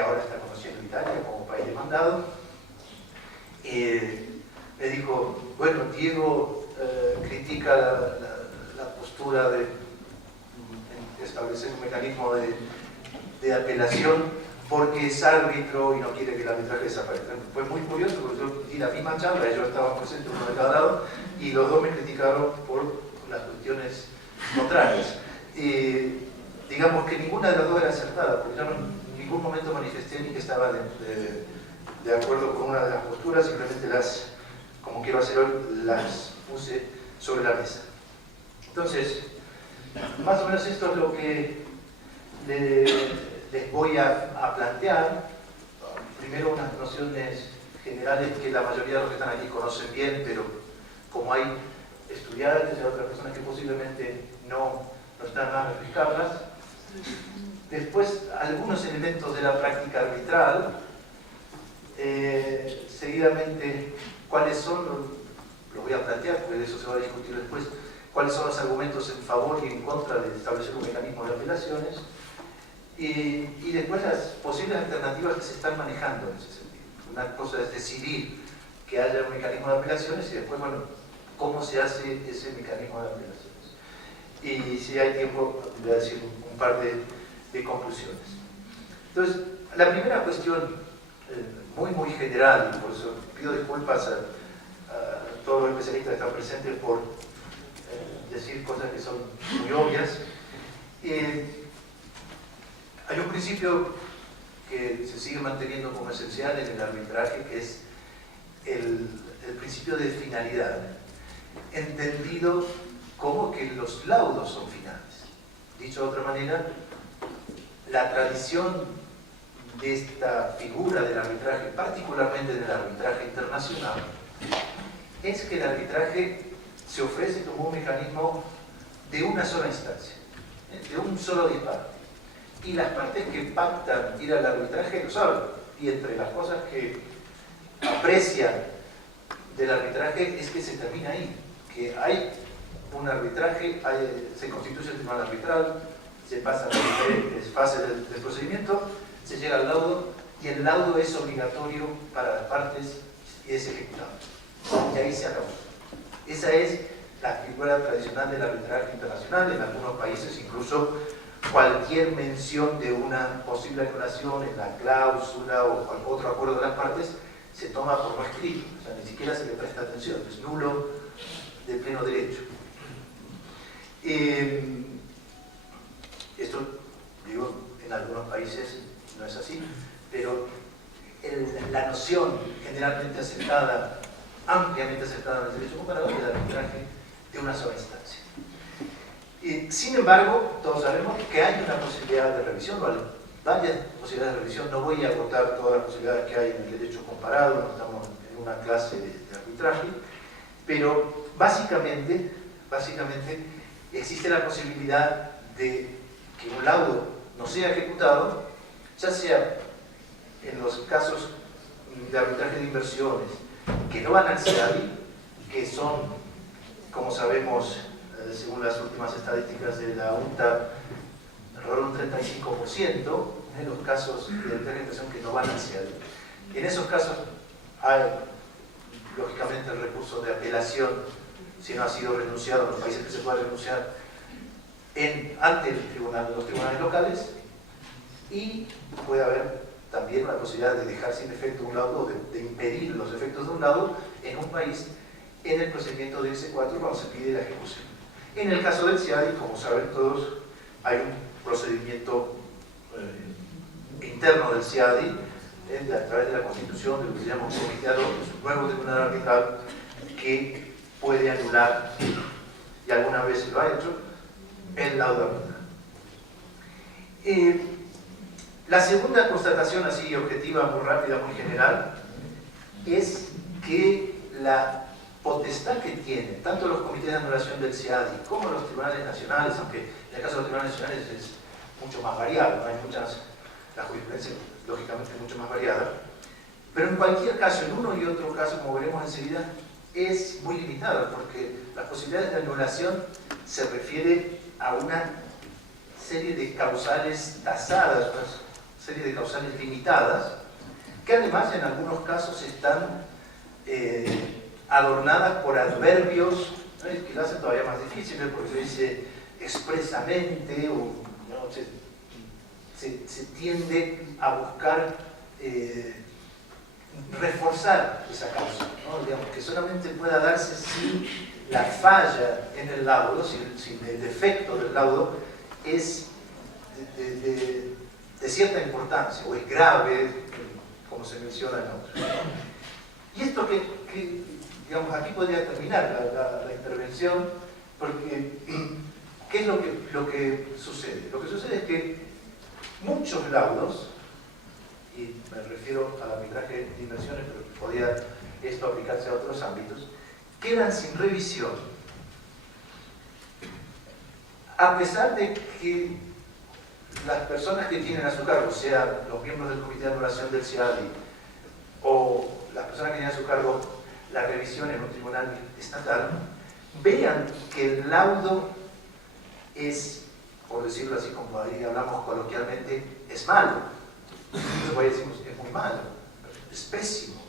que ahora está conociendo Italia como país demandado, me dijo, bueno, Diego critica la postura de establecer un mecanismo de apelación porque es árbitro y no quiere que el arbitraje desaparezca. Fue muy curioso porque yo di la misma charla, ellos estaban presentes uno de cada lado y los dos me criticaron por las cuestiones contrarias. Digamos que ninguna de las dos era acertada, porque yo en ningún momento manifesté ni que estaba de acuerdo con una de las posturas, simplemente como quiero hacer hoy, las puse sobre la mesa. Entonces, más o menos esto es lo que les voy a plantear. Primero unas nociones generales que la mayoría de los que están aquí conocen bien, pero como hay estudiantes y otras personas que posiblemente no están a refrescarlas. Después algunos elementos de la práctica arbitral. Seguidamente, cuáles son, lo voy a plantear porque de eso se va a discutir después, cuáles son los argumentos en favor y en contra de establecer un mecanismo de apelaciones. Y después las posibles alternativas que se están manejando en ese sentido. Una cosa es decidir que haya un mecanismo de apelaciones y después, bueno, cómo se hace ese mecanismo de apelaciones. Y si hay tiempo, voy a decir un par de conclusiones. Entonces, la primera cuestión, muy general, y por eso pido disculpas a todos los especialistas que están presentes por decir cosas que son muy obvias. Hay un principio que se sigue manteniendo como esencial en el arbitraje, que es el principio de finalidad, entendido como que los laudos son finales. Dicho de otra manera, la tradición de esta figura del arbitraje, particularmente del arbitraje internacional, es que el arbitraje se ofrece como un mecanismo de una sola instancia, de un solo disparo. Y las partes que pactan ir al arbitraje lo saben. Y entre las cosas que aprecian del arbitraje es que se termina ahí, que hay un arbitraje, se constituye el tribunal arbitral, se pasa por diferentes fases del procedimiento, se llega al laudo y el laudo es obligatorio para las partes y es ejecutado. Y ahí se acabó. Esa es la figura tradicional del arbitraje internacional. En algunos países incluso cualquier mención de una posible anulación en la cláusula o otro acuerdo de las partes se toma por no escrito, o sea, ni siquiera se le presta atención, es nulo de pleno derecho. Esto, digo, en algunos países no es así, pero la noción generalmente aceptada, ampliamente aceptada en el derecho comparado, es el arbitraje de una sola instancia. Sin embargo, todos sabemos que hay una posibilidad de revisión, ¿vale? Varias posibilidades de revisión. No voy a agotar todas las posibilidades que hay en el derecho comparado, no estamos en una clase de arbitraje, pero básicamente existe la posibilidad de que un laudo no sea ejecutado, ya sea en los casos de arbitraje de inversiones que no van al CIADI, que son, como sabemos, según las últimas estadísticas de la UNTA, alrededor de un 35% en los casos de arbitraje de inversión que no van al CIADI. En esos casos hay, lógicamente, el recurso de apelación, si no ha sido renunciado, en los países que se puede renunciar, ante los tribunales locales, y puede haber también la posibilidad de dejar sin efecto un laudo, de impedir los efectos de un laudo en un país en el procedimiento de S4 cuando se pide la ejecución. En el caso del CIADI, como saben todos, hay un procedimiento interno del CIADI a través de la constitución de lo que se llama un comité ad hoc, un nuevo tribunal arbitral que puede anular, y algunas veces lo ha hecho, el laudo arbitral. La segunda constatación así objetiva, muy rápida, muy general, es que la potestad que tienen tanto los comités de anulación del CIADI como los tribunales nacionales, aunque en el caso de los tribunales nacionales es mucho más variado, hay la jurisprudencia lógicamente es mucho más variada, pero en cualquier caso, en uno y otro caso, como veremos enseguida, es muy limitada, porque las posibilidades de anulación se refiere a una serie de causales tasadas, serie de causales limitadas, que además en algunos casos están adornadas por adverbios, ¿no?, que lo hacen todavía más difícil, porque se dice expresamente, o ¿no?, se tiende a buscar reforzar esa causa, ¿no? Digamos, que solamente pueda darse si la falla en el laudo, si el defecto del laudo es de cierta importancia o es grave, como se menciona en otros. Y esto que digamos, aquí podría terminar la intervención, porque ¿qué es lo que sucede? Lo que sucede es que muchos laudos, y me refiero al arbitraje de inversiones, pero podría esto aplicarse a otros ámbitos, quedan sin revisión, a pesar de que las personas que tienen a su cargo, sean los miembros del Comité de Anulación del CIADI o las personas que tienen a su cargo la revisión en un tribunal estatal, vean que el laudo es, por decirlo así como ahí hablamos coloquialmente, es malo. Entonces decimos, es muy malo, es pésimo.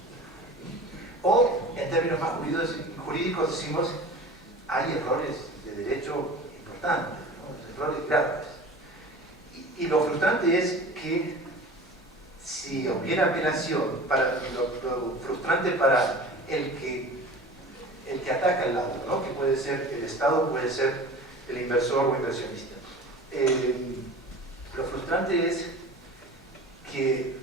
O, en términos más jurídicos decimos, hay errores de derecho importantes, ¿no?, errores graves. Y lo frustrante es que si hubiera apelación, lo frustrante para el que ataca el laudo, ¿no?, que puede ser el Estado, puede ser el inversor o inversionista. Lo frustrante es que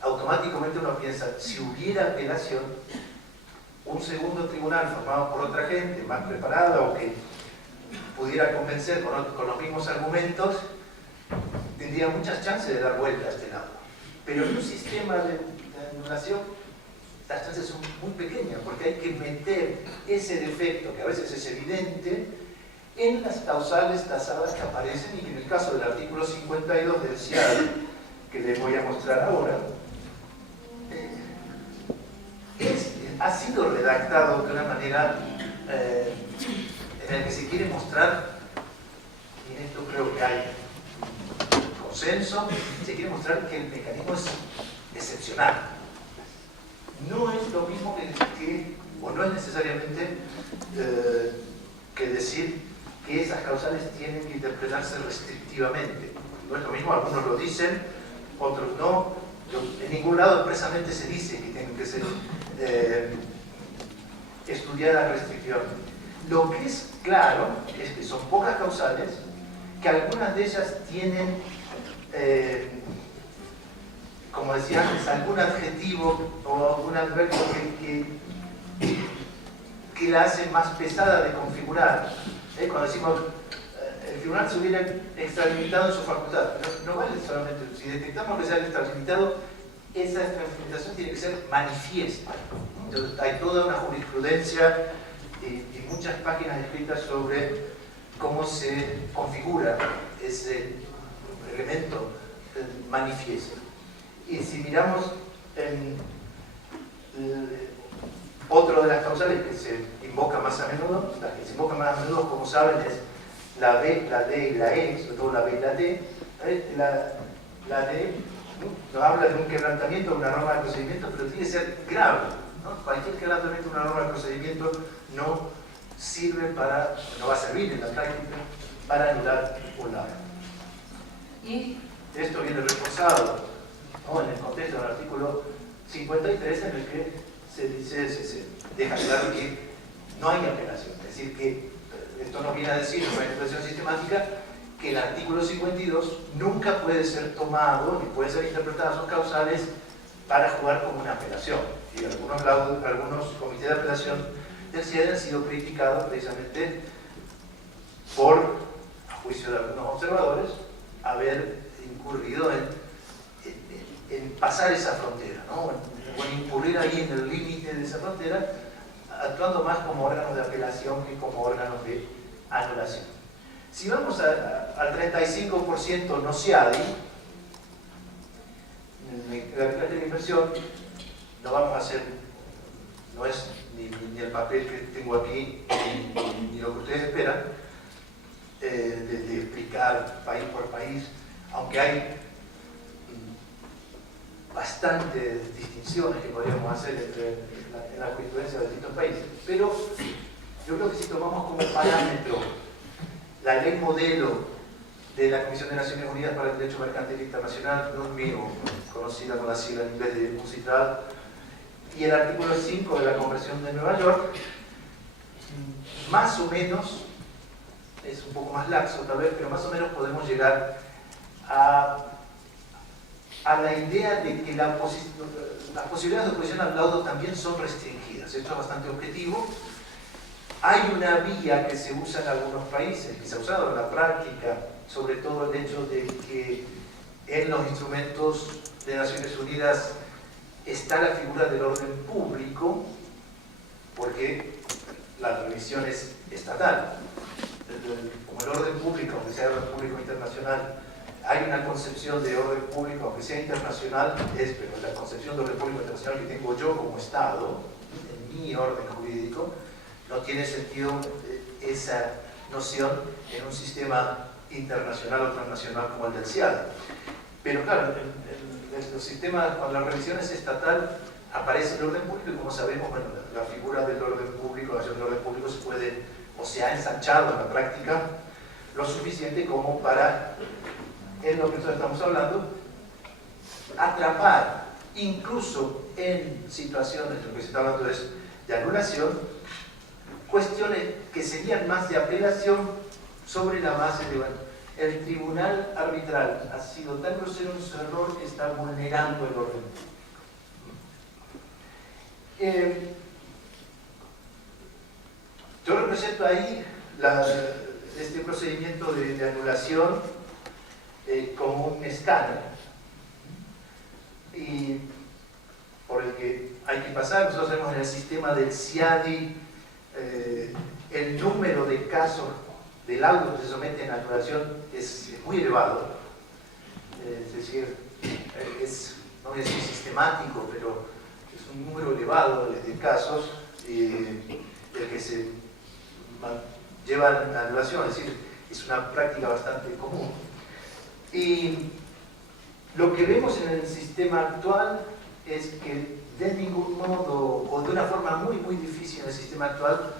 automáticamente uno piensa, si hubiera apelación, un segundo tribunal formado por otra gente más preparada o que pudiera convencer con los mismos argumentos, tendría muchas chances de dar vuelta a este lado. Pero en un sistema de anulación, las chances son muy pequeñas, porque hay que meter ese defecto, que a veces es evidente, en las causales tasadas que aparecen, y que en el caso del artículo 52 del CIADI, que les voy a mostrar ahora, ha sido redactado de una manera en la que se quiere mostrar, y en esto creo que hay consenso, se quiere mostrar que el mecanismo es excepcional. No es lo mismo o no es necesariamente que decir que esas causales tienen que interpretarse restrictivamente. No es lo mismo, algunos lo dicen, otros no. En ningún lado expresamente se dice que tienen que ser estudiadas restrictivamente. Lo que es claro es que son pocas causales, que algunas de ellas tienen, como decía antes, algún adjetivo o algún adverbio que la hace más pesada de configurar. Cuando decimos el tribunal se hubiera extralimitado en su facultad, no vale solamente, si detectamos que se ha extralimitado, esa extralimitación tiene que ser manifiesta. Entonces, hay toda una jurisprudencia y muchas páginas escritas sobre cómo se configura ese elemento manifiesto. Y si miramos en otro de las causales que se invoca más a menudo, las que se invocan más a menudo, como saben, es la B, la D y la E, sobre todo la B y la D. La D nos habla de un quebrantamiento de una norma de procedimiento, pero tiene que ser grave, ¿no? Cualquier quebrantamiento de una norma de procedimiento no va a servir en la práctica para anular un laudo. Y esto viene reforzado, ¿no?, en el contexto del artículo 53, en el que se deja claro que no hay apelación. Es decir, que esto nos viene a decir en una interpretación sistemática que el artículo 52 nunca puede ser tomado ni puede ser interpretado sus causales para jugar como una apelación. Y algunos comités de apelación del CIADI han sido criticados precisamente por, a juicio de algunos observadores, haber incurrido en pasar esa frontera, ¿no?, o en incurrir ahí en el límite de esa frontera, actuando más como órganos de apelación que como órganos de anulación. Si vamos al 35% no CIADI, en la arbitraje de inversión, no vamos a hacer, no es ni el papel que tengo aquí, ni lo que ustedes esperan, de explicar país por país, aunque hay bastantes distinciones que podríamos hacer en la jurisprudencia de distintos países, pero yo creo que si tomamos como parámetro la ley modelo de la Comisión de Naciones Unidas para el Derecho Mercantil Internacional, (UNMIO), conocida con la sigla en inglés de UNCITRAL, y el artículo 5 de la Convención de Nueva York, más o menos, es un poco más laxo tal vez, pero más o menos podemos llegar a la idea de que las posibilidades de oposición al laudo también son restringidas. Esto es bastante objetivo. Hay una vía que se usa en algunos países, que se ha usado en la práctica, sobre todo el hecho de que en los instrumentos de Naciones Unidas está la figura del orden público, porque la revisión es estatal. Como el orden público, aunque sea orden público internacional, hay una concepción de orden público, aunque sea internacional, pero la concepción de orden público internacional que tengo yo como Estado, en mi orden jurídico, no tiene sentido esa noción en un sistema internacional o transnacional como el del CIAD. Pero claro, en los sistemas, cuando la revisión es estatal, aparece el orden público y como sabemos, bueno, la figura del orden público, la acción del orden público se puede, o se ha ensanchado en la práctica lo suficiente como para, en lo que nosotros estamos hablando, atrapar, incluso en situaciones, lo que se está hablando es de anulación, cuestiones que serían más de apelación sobre la base de, bueno, el tribunal arbitral ha sido tan grosero en su error que está vulnerando el orden público. Yo represento ahí este procedimiento de anulación como un escáner y por el que hay que pasar. Nosotros tenemos en el sistema del CIADI el número de casos de laudos que se someten a anulación es muy elevado, es decir, no voy a decir sistemático, pero es un número elevado de casos del que se llevan a anulación, es decir, es una práctica bastante común. Y lo que vemos en el sistema actual es que de ningún modo, o de una forma muy difícil en el sistema actual,